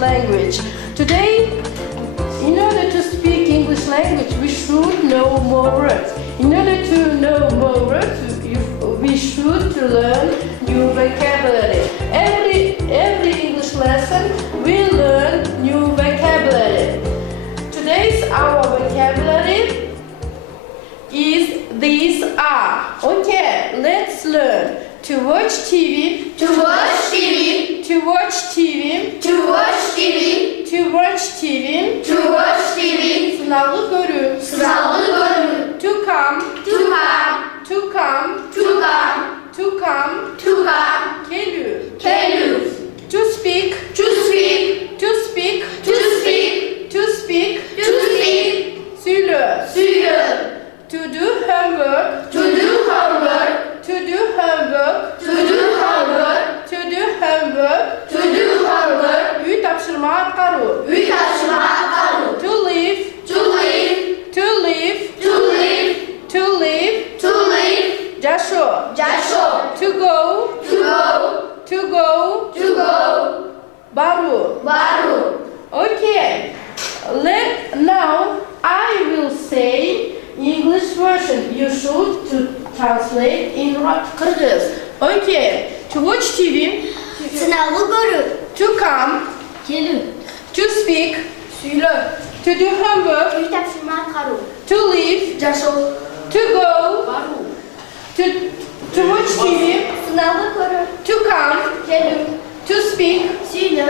language. Today, in order to speak English language, we should know more words. In order to know more words, we should learn new vocabulary. Every English lesson, we learn new vocabulary. Today's our vocabulary is these are. Okay, let's learn. To watch TV. To watch TV. To watch TV. To watch TV. To watch TV. To watch TV. Sınavlı görü. Sınavlı görü. To come. To come. To come. To come. To come. To come. Kelü. Kelü. To speak. To speak. To speak. To speak. To speak. To speak. Söyle. Söyle. To do homework. To do homework. To do homework. To do homework. To do homework. To do homework. Üy tapşırma atkarı. Üy tapşırma atkarı. To live. To live. To live. To live. To live. To live. Yaşo. Yaşo. To go. To go. To go. To go. Baru. Baru. Okay. Now I will say English version. You should to translate in Kyrgyz. Okay. To watch TV. Sınavlı görü. To come. Kelü. To speak. Söyle. To do homework. Üy tapşırma atkarı. To live. Yaşo. To go. Baru. To watch TV. Sınavlı görü. To come. Kelü. To speak. Söyle.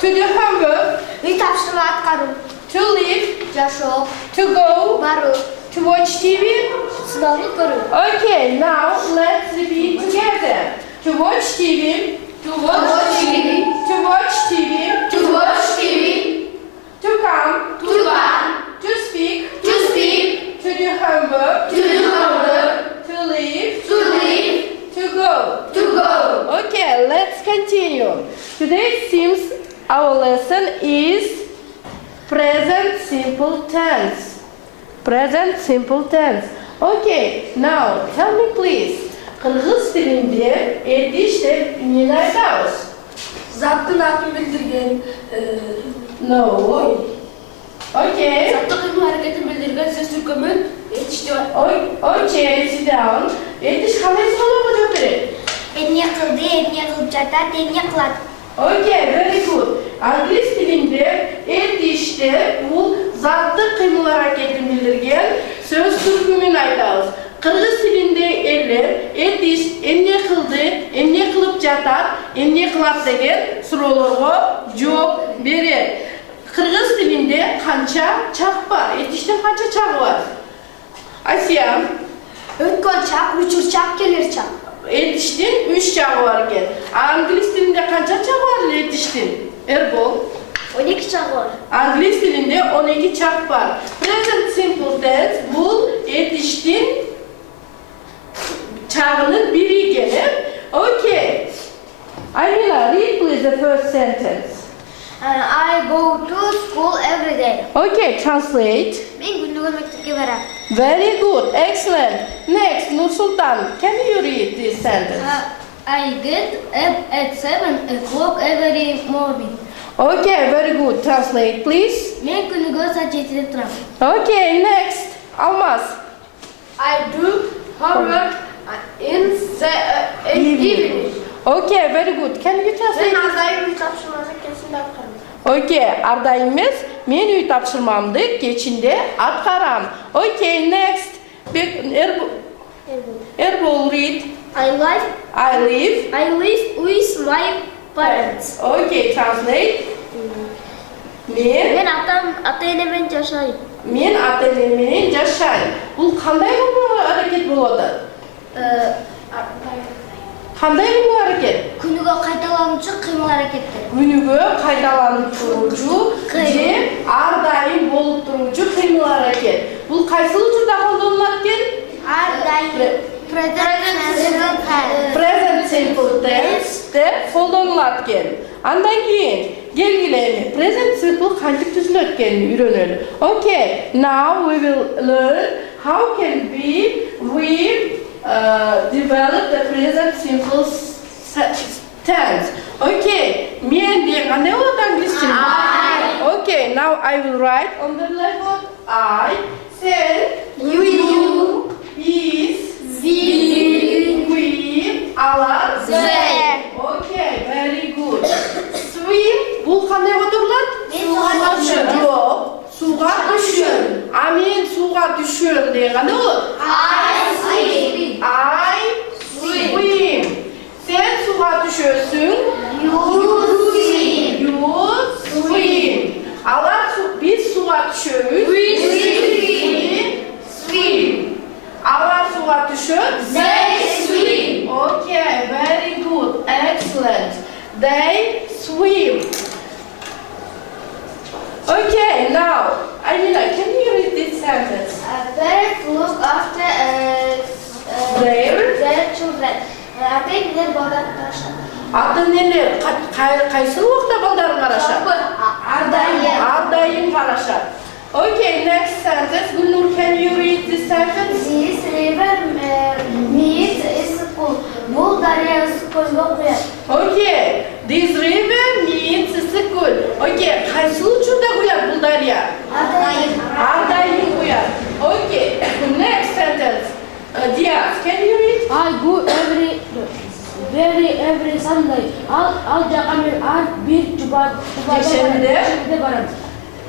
To do homework. Üy tapşırma atkarı. To live. Yaşo. To go. Baru. To watch TV. Sınavlı görü. Okay, now let's repeat together. To watch TV. To watch TV. To watch TV. To watch TV. To come. To come. To speak. To speak. To do homework. To do homework. To live. To live. To go. To go. Okay, let's continue. Today's themes, our lesson is present simple tense. Present simple tense. Okay, now tell me please. Kırgız dilinde edişte neni aytабыз? Zattın adını bildirgen. No. Okay. Zattın kıyım hareketini bildirgen ses türkümün yetişti var. Okay, sit down. Ediş kalesi olur mu götürün? Enne kıldı, enne kılıp çatar, enne kılat. Okay, very good. Angliz dilinde edişte bu zatlı kıyımlı hareketini bildirgen söz türkümün aytабыз. Kırgız dilinde eller ediş emne kıldı, emne kılıp jatar, emne kılat деген суроолорго жооп берет. Kırgız dilinde kança çak var? Edişte kança çak var? Asya, Ötkön çak, uçurçak, gelir çak. ediştin 3 çağı var eкен. Angliz dilinde kança çak var ediştin? Erbol. 12 çak var. Angliz dilinde 12 çak var. Present simple tense bu ediştin çağının biri gene. Okay. Aymila, read please the first sentence. I go to school every day. Okay, translate. Ben günlüğü mektepke varам. Very good, excellent. Next, Nursultan, can you read this sentence? I get up at 7 o'clock every morning. Okay, very good. Translate, please. Ben günlüğü saat 7'de turam. Okay, next, Almaz. I do homework in the evening. Okay, very good. Can you translate? Ben Arda'yı tapşırmanı kesin yaparım. Okay, ardayımız men uy tapşırmamdı keçinde atkaram. Okay, next. Erbol read. I live with my parents. Okay, translate. Men ata-enemen yaşayım. men ata-enemenen жашайм. Бул кандай аракет болот? Кандай аракет? Күнүгө кайталануучу кыймыл аракеттер. Күнүгө кайталануучу же ар дайым болуп туруучу кыймыл аракет. Бул кайсыл учурда колдонулат экен? Ар дайым Present simple tense колдонулат экен. Andan keyin келгиле present simple кантип түзүлөт экенин үйрөнөлү. Okay, now we will learn how can we develop the present simple tense. Okay, men degan qanday bo'ladi ingliz tilida? Okay, now I will write on the blackboard. I, sen, you, is, we, alar, Okay, very good. Swim, бұл қандай отырылады? Суға түсу. Жоқ, суға түсу. Men суға түсем деген қандай болады? I swim. Sen suğa düşüyorsun. You swim. Biz suğa düşüyoruz. We swim. Alar suğa düşüyor. They swim. Okay, very good. Excellent. They swim. Okay, now, Amina, can you read this sentence? Parents look after their children. Ата-енелер балдарын қарашады. Ата-енелер қайсы уақытта балдарын қарашады? Әрдайым қарашады. Okay, next sentence. Gulnur, can you read this sentence? This river meets is school. Бұл дария школға құяды. Okay, this river meets school. Okay, қайсы учурда құяды бұл дария? Әрдайым құяды. Okay, next sentence. Diaz, can you read? I go every Sunday. Al жақамен bir Жексенбіде? барамын.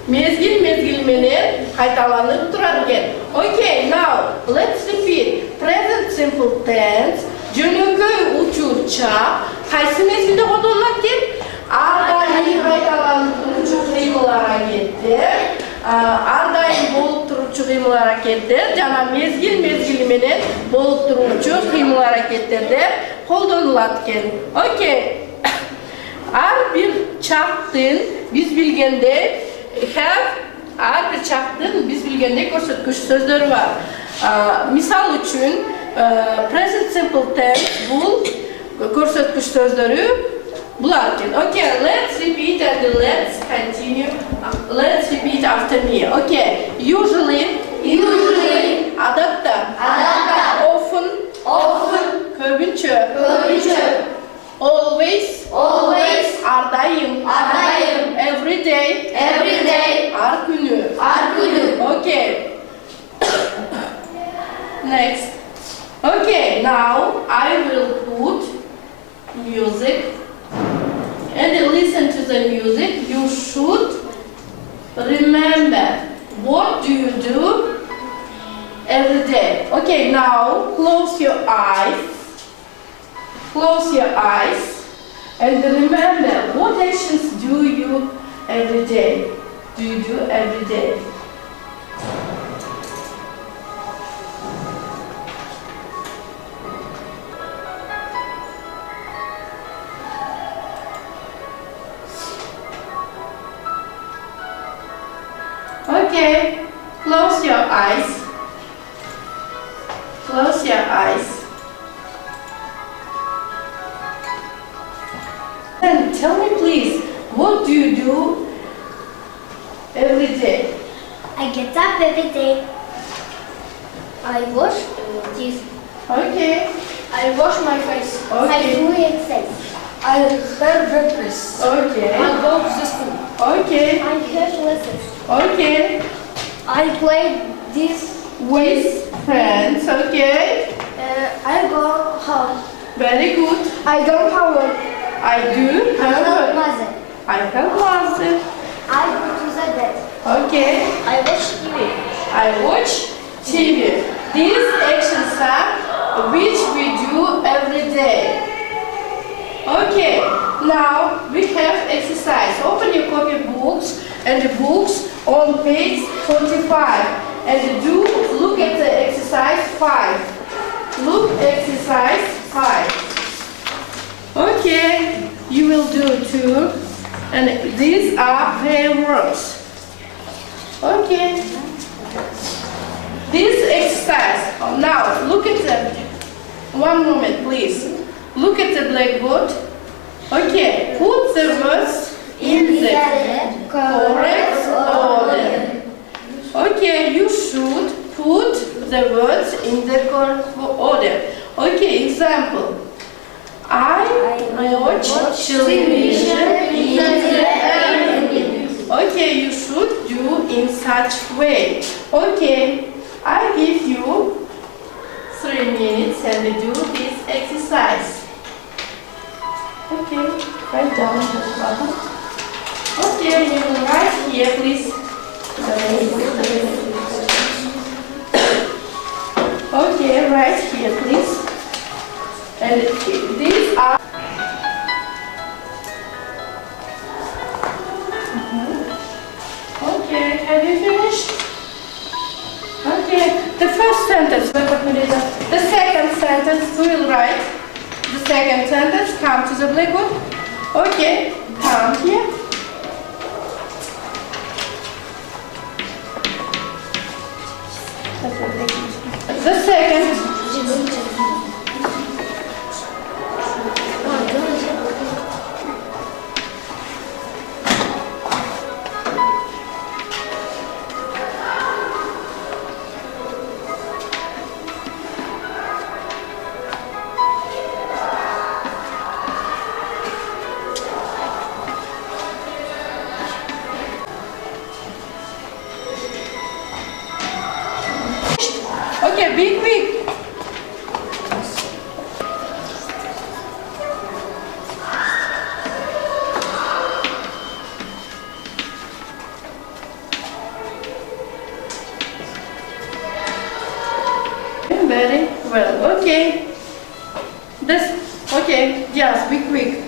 Мезгіл-мезгілменен қайталанып тұрады екен. Okay, now let's repeat. Present simple tense. Жөнөкөй учурча қайсы мезгілде қолданылады екен? Әрдайым қайталанып тұручу қимыл әрекеттер. Әрдайым болып тұручу қимыл әрекеттер жана мезгіл-мезгілменен болып тұручу қимыл әрекеттерде қолданылады екен. Okay. Әрбір чақтың біз білгенде әрбір чақтың біз білгенде көрсеткіш сөздері бар. Misal үшін present simple tense бұл көрсеткіш сөздері бұлар екен. Okay, let's repeat and let's continue. Let's repeat after me. Okay, usually, адатта, often, көбінше, always, ардайым, every day, ар күні. Okay. Next. Okay, now I will put music and listen to the music. You should remember what do you do every day. Okay, now close your eyes. And remember what actions do you every day. Do you do every day? Okay, close your eyes. And tell me please, what do you do every day? I get up every day. I wash teeth. Okay, I wash my face. I Okay. do exercise. I have breakfast. okay, I go to the school. okay, I have lessons. okay. I play this. With friends, okay. I go home. Very good. I don't have work. I do. I have don't work. mother. I have classes. I go to the bed. Okay. I watch TV. I watch TV. These actions are which we do every day. Okay. Now we have exercise. Open your copy books and the books on page 45 and look at the exercise 5. Look exercise 5. Okay. You will do too. And these are pair words. Okay. This exercise. Now look at the. One moment, please. Look at the blackboard. Okay. Put the words in the correct order. Okay. You should put the words in the correct order. Okay. Example. I watch television in the evening. Okay, you should do in such way. Okay, I give you 3 minutes and do this exercise. Okay, write down the problem. Okay, you write here, please. Okay, write here, please. And these are. Okay, have you finished? Okay, the first sentence, the second sentence, we will write. The second sentence, come to the blackboard. Okay, come here. The second. Okay, be quick. Very well. Okay. Okay. Yes, be quick.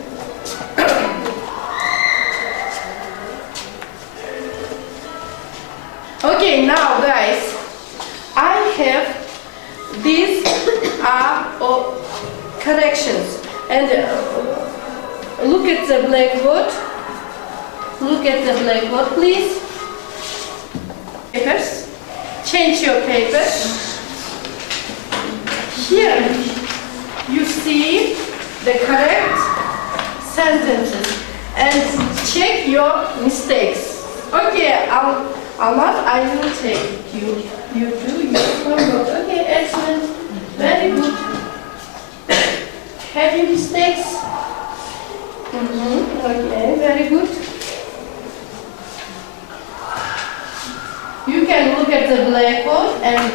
Okay, now guys, I have these are corrections and look at the blackboard. Look at the blackboard, please. Papers. Change your papers. Here you see the correct sentences and check your mistakes. Okay, Almaz, I will take you. You do your homework. Okay, excellent. Very good. Have you mistakes? Okay, very good. You can look at the blackboard and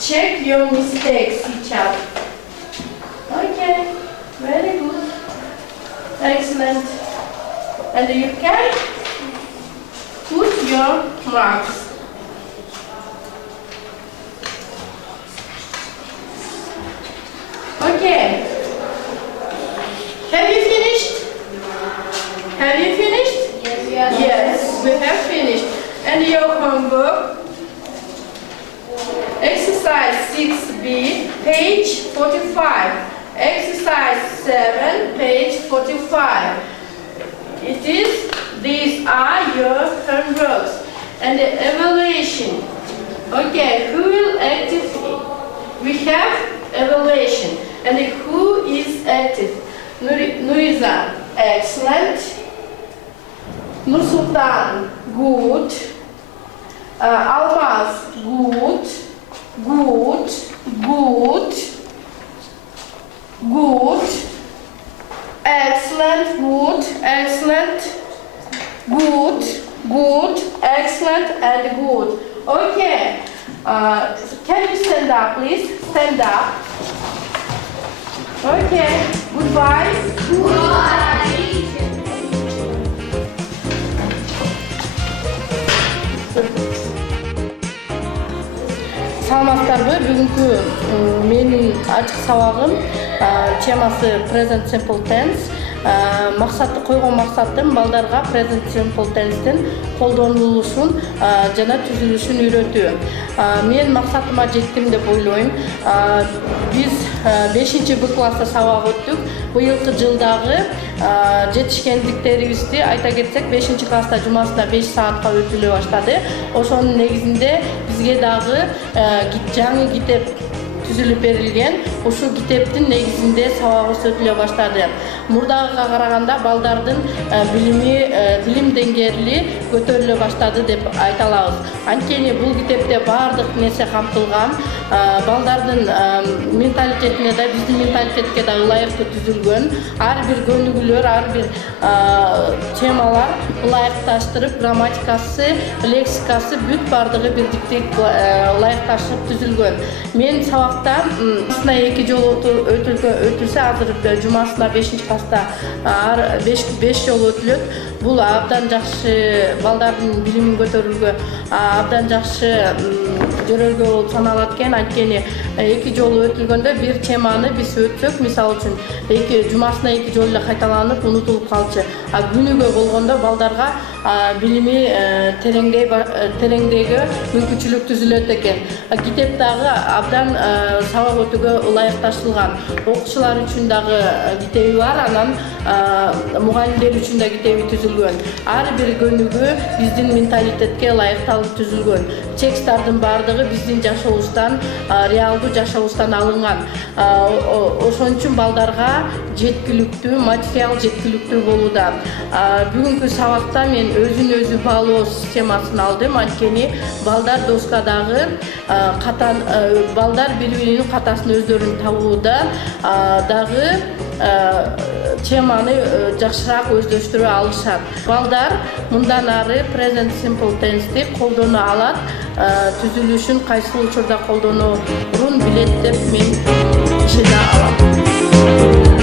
check your mistakes each other. Okay, very good. Excellent. And you can put your marks. Okay. Have you finished? Have you finished? Yes. Yes, we have finished. And your homework, exercise 6B, page 45. Exercise 7, page 45. These are your homeworks. And the evaluation. Okay, who will active? We have evaluation. And who is active? Nuriza, excellent. Nursultan, good. Almaz, good. Good. Good. Good. Excellent. Good. Excellent. Good. Good. Excellent and good. Okay. Can you stand up, please? Stand up. Okay. Goodbye. Goodbye. Саламатсыздарбы? Бүгүнкү менин ачык сабагым темасы Present Simple Tense. Койгон максатым балдарга Present Simple Tense'тин колдонулушун жана түзүлүшүн үйрөтүү. Мен максатыма жеттим деп ойлойм. Биз 5-Б класста сабак өттүк. Быйылкы жылдагы жетишкендиктерибизди айта кетсек, 5-класста жумасына 5 саатка өтүлө баштады. Ошонун негизинде бизге дагы жаңы китеп түзүлүп берилген. Ушул китептин негизинде сабак өтүлө баштады. Мурдагыга караганда балдардын билим деңгээли көтөрүлө баштады деп айта алабыз. Анткени бул китепте баардык нерсе камтылган. Балдардын менталитетине да, биздин менталитетке да ылайыктуу түзүлгөн. Ар бир көнүгүүлөр, ар бир темалар ылайыкташтырып, грамматикасы, лексикасы бүт бардыгы бирдиктей ылайыкташып түзүлгөн. Мен сабакта жумасына 2 жолу өтүлсө, азыр жумасына 5-класста 5 жолу өтүлөт. Бул абдан жакшы, балдардын билимин көтөрүүгө абдан жакшы жөрөлгө болуп саналат экен. Анткени 2 жолу өтүлгөндө бир теманы биз өтсөк, мисалы үчүн жумасына 2 жолу эле кайталанып унутулуп калчу. Күнүгө болгондо балдарга билими тереңдеги мүмкүнчүлүк түзүлөт экен. Китеп дагы абдан сабак өтүүгө ылайыкташылган. Окуучулар үчүн дагы китеби бар, анан мугалимдер үчүн да китеби түзүлгөн. Ар бир көнүгүү биздин менталитетке ылайыкталып түзүлгөн. Тексттердин бардыгы биздин жашообуздан, реалдуу жашообуздан алынган. Ошон үчүн балдарга жеткиликтүү, материал жеткиликтүү болууда. Бүгүнкү сабакта мен өзүн-өзү баалоо системасын алдым. Анткени балдар доскадагы балдар бири-биринин катасын өздөрүн табууда дагы теманы жакшыраак өздөштүрө алышат. Балдар мындан ары present simple tense'ти колдоно алат. Түзүлүшүн кайсы учурда колдоноорун билет деп мен ишене алам.